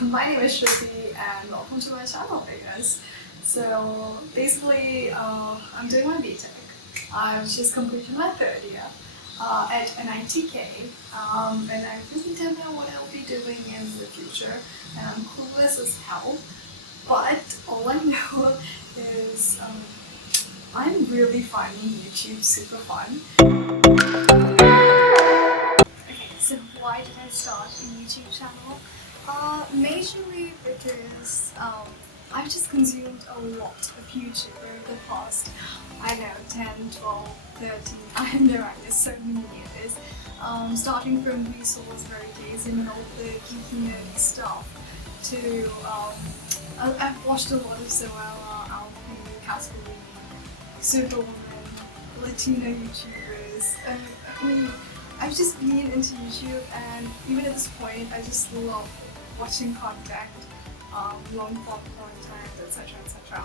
My name is Shruti and welcome to my channel, I guess. So basically, I'm doing my BTech. I've just completed my third year at NITK, and I really don't know what I'll be doing in the future, and I'm clueless as hell. But all I know is I'm really finding YouTube super fun. Okay, so why did I start a YouTube channel? Majorly because I've just consumed a lot of YouTube over the past, I don't know, 10, 12, 13, I have no idea, so many years. Starting from resource verification and all the geeky nerdy stuff to, I've watched a lot of Zoella, Alfie, Casper, Superwoman, Latino YouTubers. I mean, I've just been into YouTube, and even at this point, I just love watching content, long form content, etc. etc.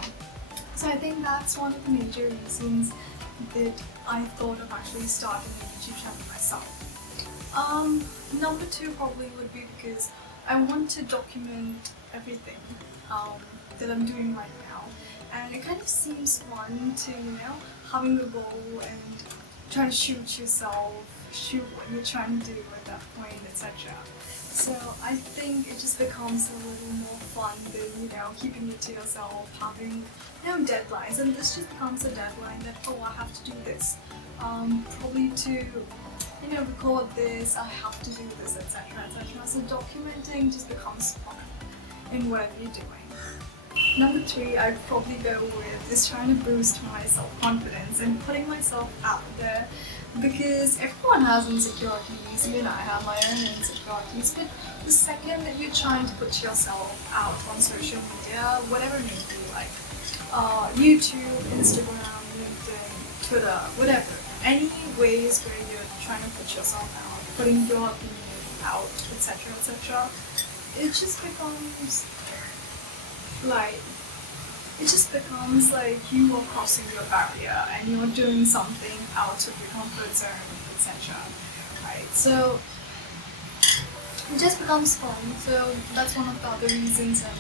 So I think that's one of the major reasons that I thought of actually starting a YouTube channel myself. Number two probably would be because I want to document everything that I'm doing right now, and it kind of seems fun to, having a goal and trying to shoot what you're trying to do at that point, etc. So I think it just becomes a little more fun than, keeping it to yourself, having, deadlines, and this just becomes a deadline that, oh, I have to do this. Probably to, record this, I have to do this, etc. etc. So documenting just becomes fun in whatever you're doing. Number three, I'd probably go with is trying to boost my self-confidence and putting myself out there, because everyone has insecurities. Even I have my own insecurities, but the second that you're trying to put yourself out on social media, whatever it may be, like YouTube, Instagram, LinkedIn, Twitter, whatever, any ways where you're trying to put yourself out, putting your opinion out, etc. etc. It just becomes like you are crossing your barrier and you're doing something out of your comfort zone, etc. Right? So it just becomes fun. So that's one of the other reasons I'm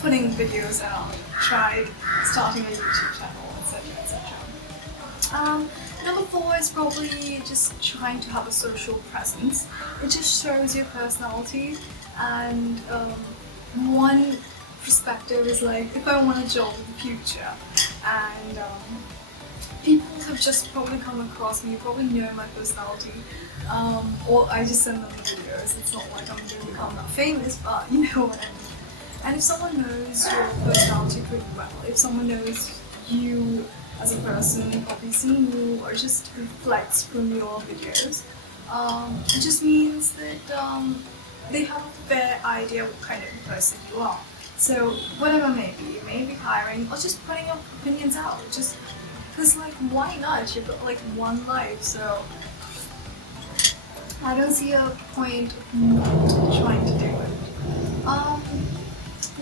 putting videos out, tried starting a YouTube channel, etc. etc. Number four is probably just trying to have a social presence. It just shows your personality, and one perspective is like, if I want a job in the future, and people have just probably come across me, probably know my personality, or I just send them videos. It's not like I'm going to become that famous, but you know what I mean. And if someone knows your personality pretty well, if someone knows you as a person, probably seen you, or just reflects from your videos, it just means that they have a fair idea what kind of person you are. So whatever you may be hiring or just putting your opinions out, just because, like, why not? You've got like one life, so I don't see a point of not trying to do it.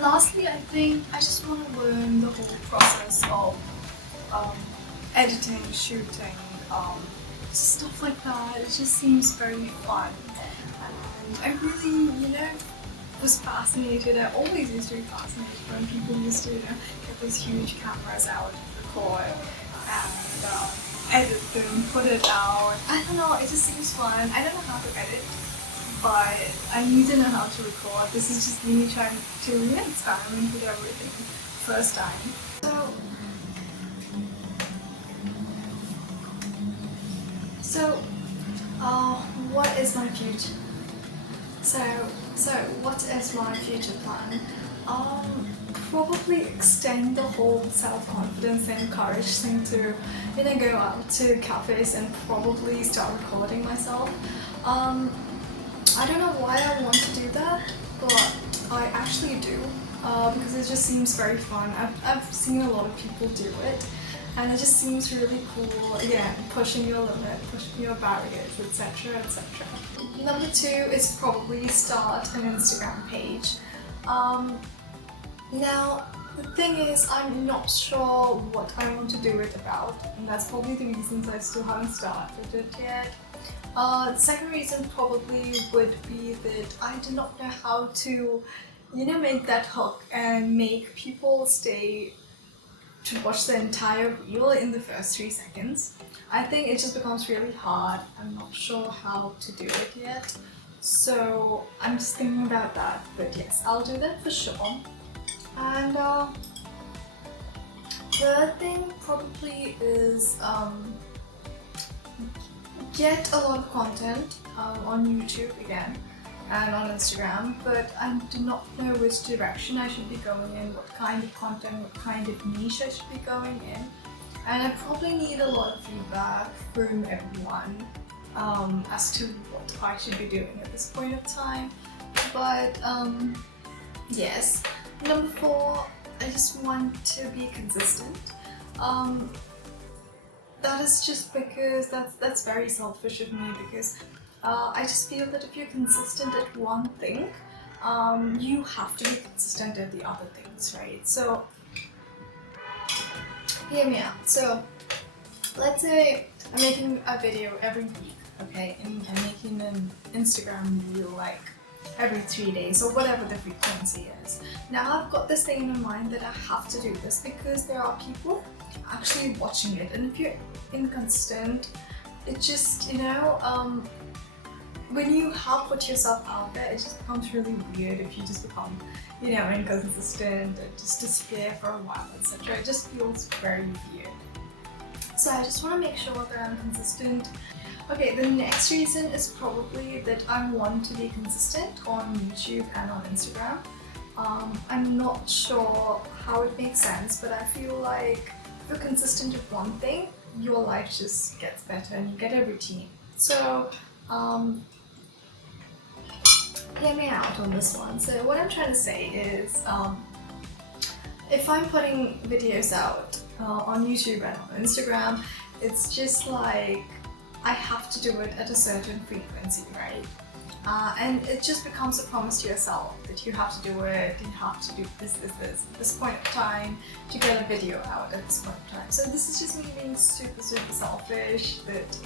Lastly, I think I just want to learn the whole process of editing, shooting, stuff like that. It just seems very fun, and I really, was fascinated. I always used to be fascinated when people used to, get those huge cameras out, record, and edit them, put it out. I don't know, it just seems fun. I don't know how to edit, but I need to know how to record. This is just me trying to, experiment with everything first time. So, what is my future? So what is my future plan? Probably extend the whole self-confidence and courage thing to, go out to cafes and probably start recording myself. I don't know why I want to do that, but I actually do, because it just seems very fun. I've seen a lot of people do it, and it just seems really cool. Again, pushing your limit, pushing your barriers, etc. etc. Number two is probably start an Instagram page. Now, the thing is, I'm not sure what I want to do it about, and that's probably the reasons I still haven't started it yet. The second reason probably would be that I do not know how to, make that hook and make people stay to watch the entire reel in the first 3 seconds. I think it just becomes really hard. I'm not sure how to do it yet. So I'm just thinking about that. But yes, I'll do that for sure. And third thing probably is get a lot of content on YouTube again and on Instagram, but I do not know which direction I should be going in, what kind of content, what kind of niche I should be going in. And I probably need a lot of feedback from everyone as to what I should be doing at this point of time. But yes. Number 4, I just want to be consistent. That is just because that's very selfish of me, because I just feel that if you're consistent at one thing, you have to be consistent at the other things, right? So, hear me out. So, let's say I'm making a video every week, okay? And I'm making an Instagram reel like every 3 days or whatever the frequency is. Now I've got this thing in my mind that I have to do this because there are people actually watching it, and if you're inconsistent, it just, when you have put yourself out there, it just becomes really weird if you just become, inconsistent and just disappear for a while, etc. It just feels very weird. So I just want to make sure that I'm consistent. Okay, the next reason is probably that I want to be consistent on YouTube and on Instagram. I'm not sure how it makes sense, but I feel like if you're consistent with one thing, your life just gets better and you get a routine. So, hear me out on this one. So what I'm trying to say is, if I'm putting videos out on YouTube and on Instagram, it's just like I have to do it at a certain frequency, right? And it just becomes a promise to yourself that you have to do it, you have to do this at this point of time to get a video out at this point of time. So this is just me being super selfish, that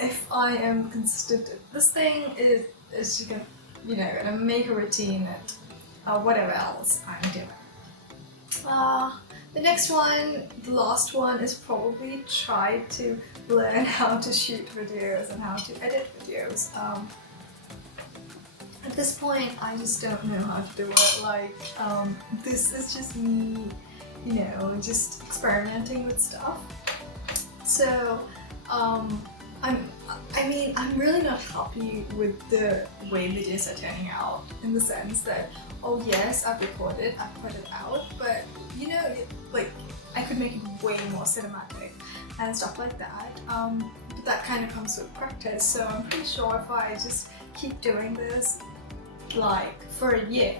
if I am consistent at this thing, it's just gonna make a routine at whatever else I'm doing. The next one, the last one, is probably try to learn how to shoot videos and how to edit videos. At this point, I just don't know how to do it. Like, this is just me, just experimenting with stuff. So, I'm really not happy with the way videos are turning out, in the sense that, oh yes, I've recorded, I've put it out, but like, I could make it way more cinematic and stuff like that. But that kind of comes with practice, so I'm pretty sure if I just keep doing this, like, for a year,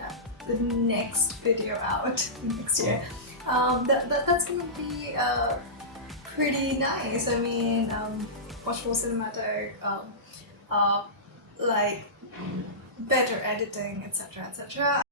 the next video out next year, that's gonna be pretty nice. I mean, much more cinematic, like better editing, etc.